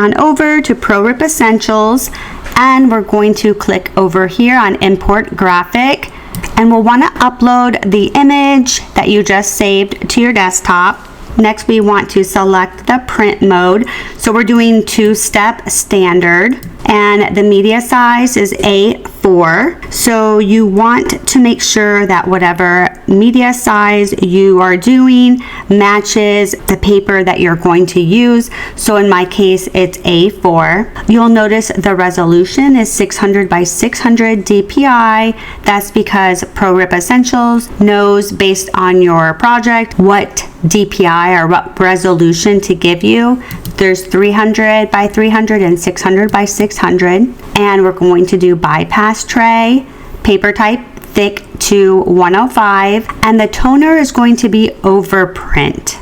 On over to ProRIP Essentials, and we're going to click over here on Import Graphic, and we'll want to upload the image that you just saved to your desktop. Next, we want to select the print mode. So we're doing two-step standard, and the media size is A4. So you want to make sure that whatever media size you are doing matches the paper that you're going to use. So in my case, it's A4. You'll notice the resolution is 600 by 600 DPI. That's because ProRIP Essentials knows based on your project what DPI or what resolution to give you. There's 300 by 300 and 600 by 600, and we're going to do bypass tray, paper type thick to 105, and the toner is going to be overprint.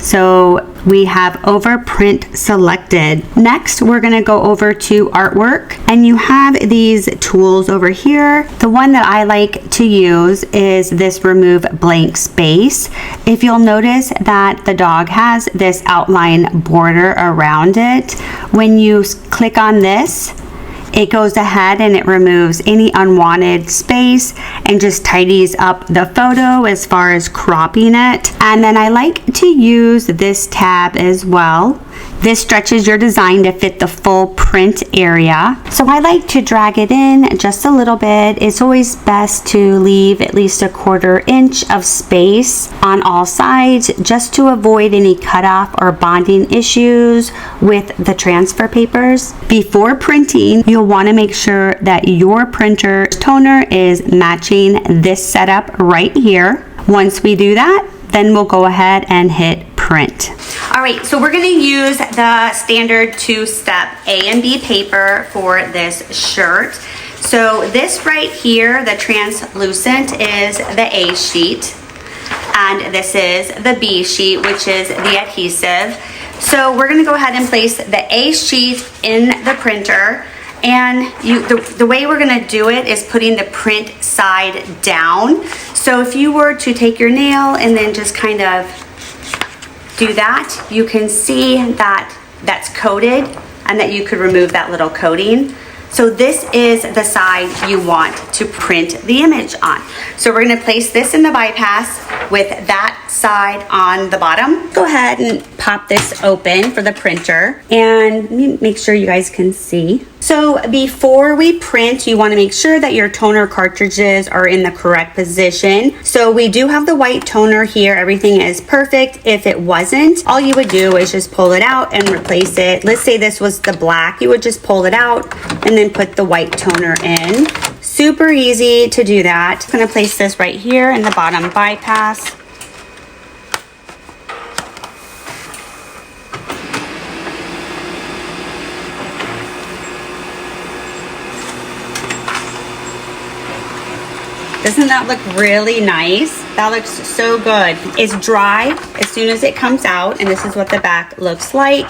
So we have overprint selected. Next, we're going to go over to artwork, and you have these tools over here. The one that I like to use is this remove blank space. If you'll notice that the dog has this outline border around it, when you click on this, it goes ahead and it removes any unwanted space and just tidies up the photo as far as cropping it. And then I like to use this tab as well. This stretches your design to fit the full print area. So I like to drag it in just a little bit. It's always best to leave at least a 1/4 inch of space on all sides just to avoid any cutoff or bonding issues with the transfer papers. Before printing, you'll want to make sure that your printer toner is matching this setup right here. Once we do that, then we'll go ahead and hit print. All right, so we're going to use the standard two-step A and B paper for this shirt. So this right here, the translucent, is the A sheet, and this is the B sheet, which is the adhesive. So we're going to go ahead and place the A sheet in the printer, and the way we're going to do it is putting the print side down. So if you were to take your nail and then just kind of do that, you can see that that's coated and that you could remove that little coating. So this is the side you want to print the image on. So we're going to place this in the bypass with that side on the bottom. Go ahead and pop this open for the printer, and make sure you guys can see. So before we print, you want to make sure that your toner cartridges are in the correct position. So we do have the white toner here. Everything is perfect. If it wasn't, all you would do is just pull it out and replace it. Let's say this was the black. You would just pull it out and then put the white toner in. Super easy to do that. I'm going to place this right here in the bottom bypass. Doesn't that look really nice? That looks so good. It's dry as soon as it comes out, and this is what the back looks like.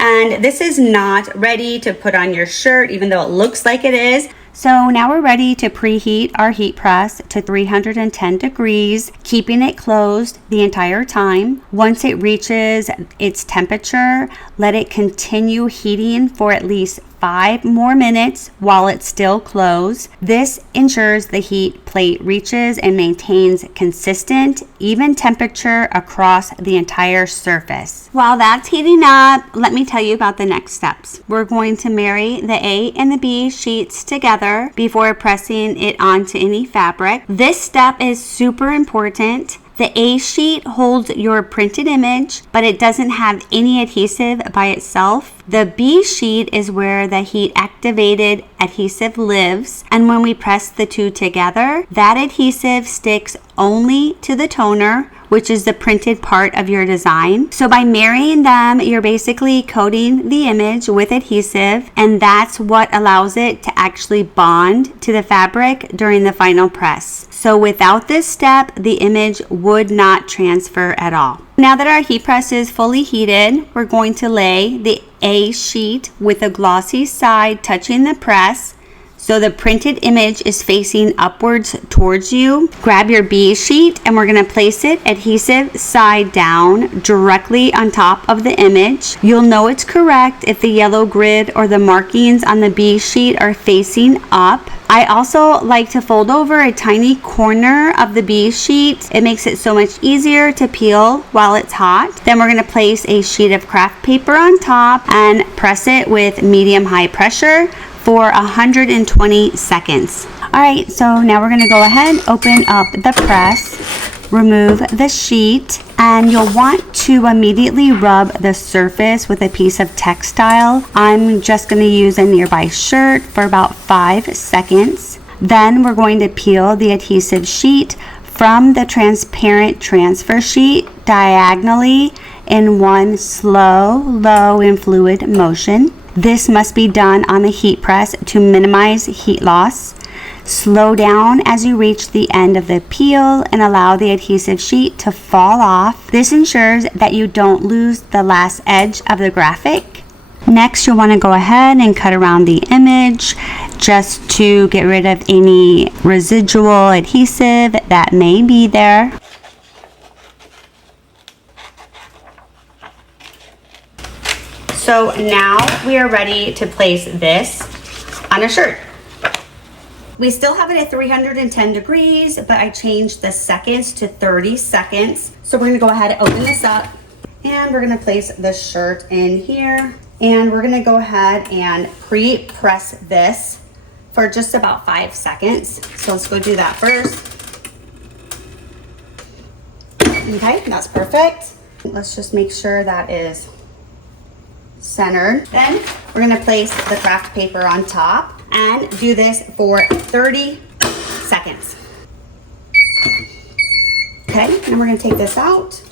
And this is not ready to put on your shirt, even though it looks like it is. So now we're ready to preheat our heat press to 310 degrees, keeping it closed the entire time. Once it reaches its temperature, let it continue heating for at least 5 more minutes while it's still closed. This ensures the heat plate reaches and maintains consistent, even temperature across the entire surface. While that's heating up, let me tell you about the next steps. We're going to marry the A and the B sheets together before pressing it onto any fabric. This step is super important. The A sheet holds your printed image, but it doesn't have any adhesive by itself. The B sheet is where the heat activated adhesive lives, and when we press the two together, that adhesive sticks only to the toner, which is the printed part of your design. So by marrying them, you're basically coating the image with adhesive, and that's what allows it to actually bond to the fabric during the final press. So without this step, the image would not transfer at all. Now that our heat press is fully heated, we're going to lay the A sheet with a glossy side touching the press. So the printed image is facing upwards towards you. Grab your B sheet and we're going to place it adhesive side down directly on top of the image. You'll know it's correct if the yellow grid or the markings on the B sheet are facing up. I also like to fold over a tiny corner of the B sheet. It makes it so much easier to peel while it's hot. Then we're going to place a sheet of craft paper on top and press it with medium-high pressure for 120 seconds. All right, so now we're going to go ahead, open up the press, remove the sheet, and you'll want to immediately rub the surface with a piece of textile. I'm just going to use a nearby shirt for about 5 seconds. Then we're going to peel the adhesive sheet from the transparent transfer sheet diagonally in one slow, low, and fluid motion. This must be done on the heat press to minimize heat loss. Slow down as you reach the end of the peel and allow the adhesive sheet to fall off. This ensures that you don't lose the last edge of the graphic. Next, you'll want to go ahead and cut around the image just to get rid of any residual adhesive that may be there. So now we are ready to place this on a shirt. We still have it at 310 degrees, but I changed the seconds to 30 seconds. So we're gonna go ahead and open this up and we're gonna place the shirt in here. And we're gonna go ahead and pre-press this for just about 5 seconds. So let's go do that first. Okay, that's perfect. Let's just make sure that is centered. Then we're going to place the craft paper on top and do this for 30 seconds. Okay, and we're going to take this out,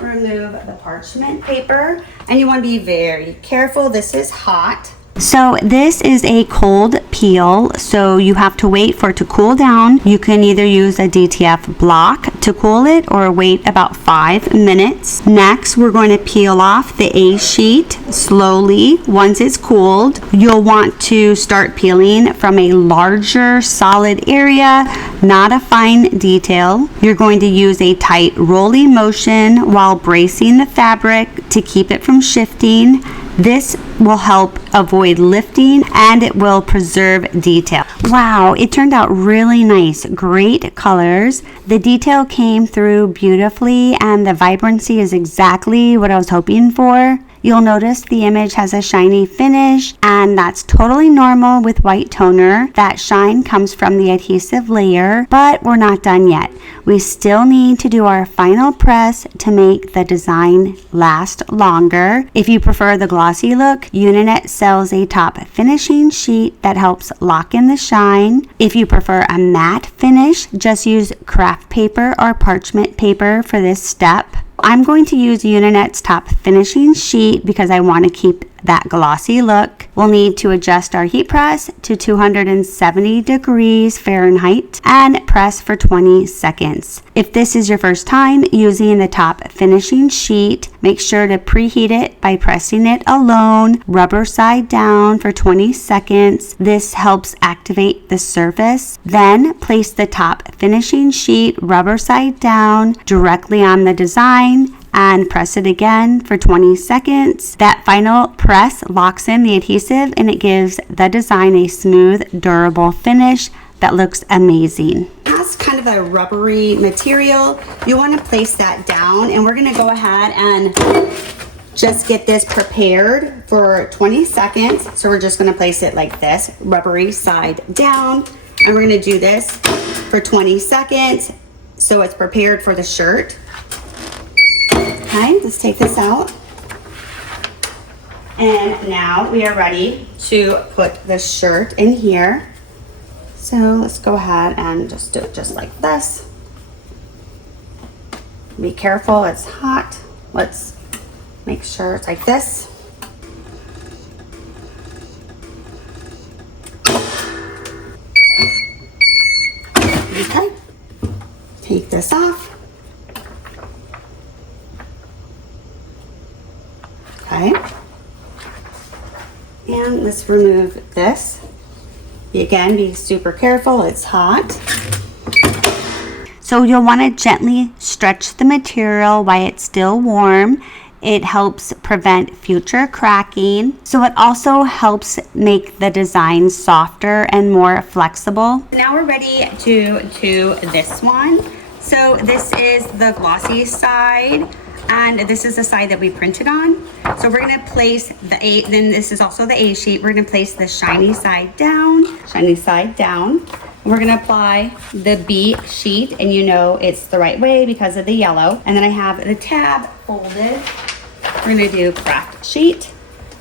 remove the parchment paper, and you want to be very careful. This is hot. So this is a cold peel, so you have to wait for it to cool down. You can either use a DTF block to cool it or wait about 5 minutes. Next, we're going to peel off the A sheet slowly. Once it's cooled, you'll want to start peeling from a larger solid area, not a fine detail. You're going to use a tight rolling motion while bracing the fabric to keep it from shifting. This will help avoid lifting and it will preserve detail. Wow, it turned out really nice. Great colors. The detail came through beautifully and the vibrancy is exactly what I was hoping for. You'll notice the image has a shiny finish, and that's totally normal with white toner. That shine comes from the adhesive layer, but we're not done yet. We still need to do our final press to make the design last longer. If you prefer the glossy look, UNINET sells a top finishing sheet that helps lock in the shine. If you prefer a matte finish, just use craft paper or parchment paper for this step. I'm going to use UNINET's top finishing sheet because I want to keep that glossy look. We'll need to adjust our heat press to 270 degrees Fahrenheit and press for 20 seconds. If this is your first time using the top finishing sheet, make sure to preheat it by pressing it alone, rubber side down for 20 seconds. This helps activate the surface. Then place the top finishing sheet rubber side down directly on the design and press it again for 20 seconds. That final press locks in the adhesive and it gives the design a smooth, durable finish that looks amazing. That's kind of a rubbery material. You want to place that down, and we're going to go ahead and just get this prepared for 20 seconds. So we're just going to place it like this, rubbery side down, and we're going to do this for 20 seconds so it's prepared for the shirt. Okay, let's take this out. And now we are ready to put the shirt in here. So let's go ahead and just do it just like this. Be careful, it's hot. Let's make sure it's like this. Okay, take this off. Okay, and let's remove this. Again, be super careful, it's hot. So you'll want to gently stretch the material while it's still warm. It helps prevent future cracking. So it also helps make the design softer and more flexible. Now we're ready to do this one. So this is the glossy side, and this is the side that we printed on. So we're gonna place the A, then this is also the A sheet. We're gonna place the shiny side down. We're gonna apply the B sheet, and you know it's the right way because of the yellow. And then I have the tab folded. We're gonna do craft sheet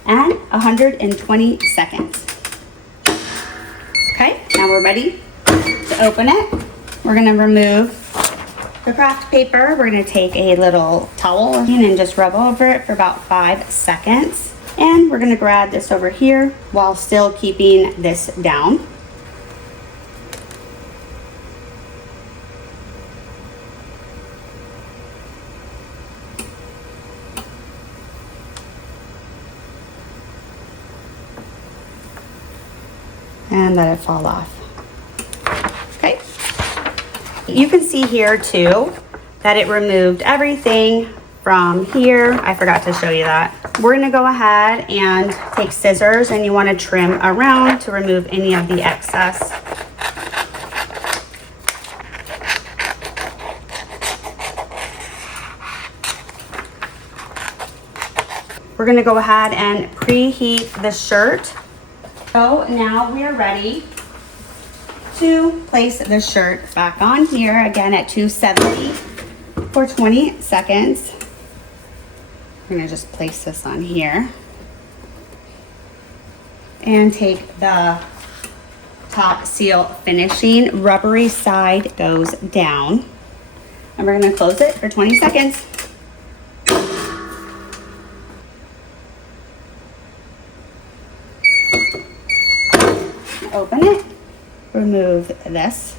and 120 seconds. Okay, now we're ready to open it. We're gonna remove the craft paper. We're gonna take a little towel and just rub over it for about 5 seconds. And we're gonna grab this over here while still keeping this down. And let it fall off. Okay. You can see here too that it removed everything from here. I forgot to show you that. We're gonna go ahead and take scissors, and you wanna trim around to remove any of the excess. We're gonna go ahead and preheat the shirt. So now we are ready to place the shirt back on here, again at 270 for 20 seconds. I'm gonna just place this on here and take the top seal finishing. Rubbery side goes down, and we're gonna close it for 20 seconds. Open it, remove this.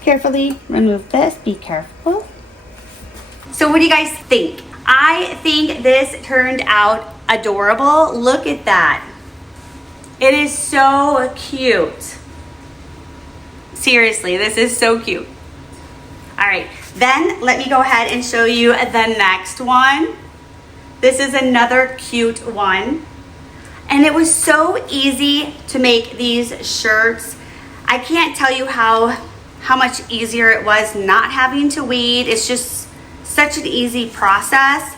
Carefully remove this, be careful. So what do you guys think? I think this turned out adorable. Look at that. It is so cute. Seriously, this is so cute. All right, then let me go ahead and show you the next one. This is another cute one. And it was so easy to make these shirts. I can't tell you how much easier it was not having to weed. It's just such an easy process.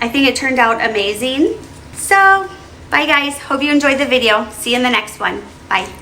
I think it turned out amazing. So, bye guys. Hope you enjoyed the video. See you in the next one. Bye.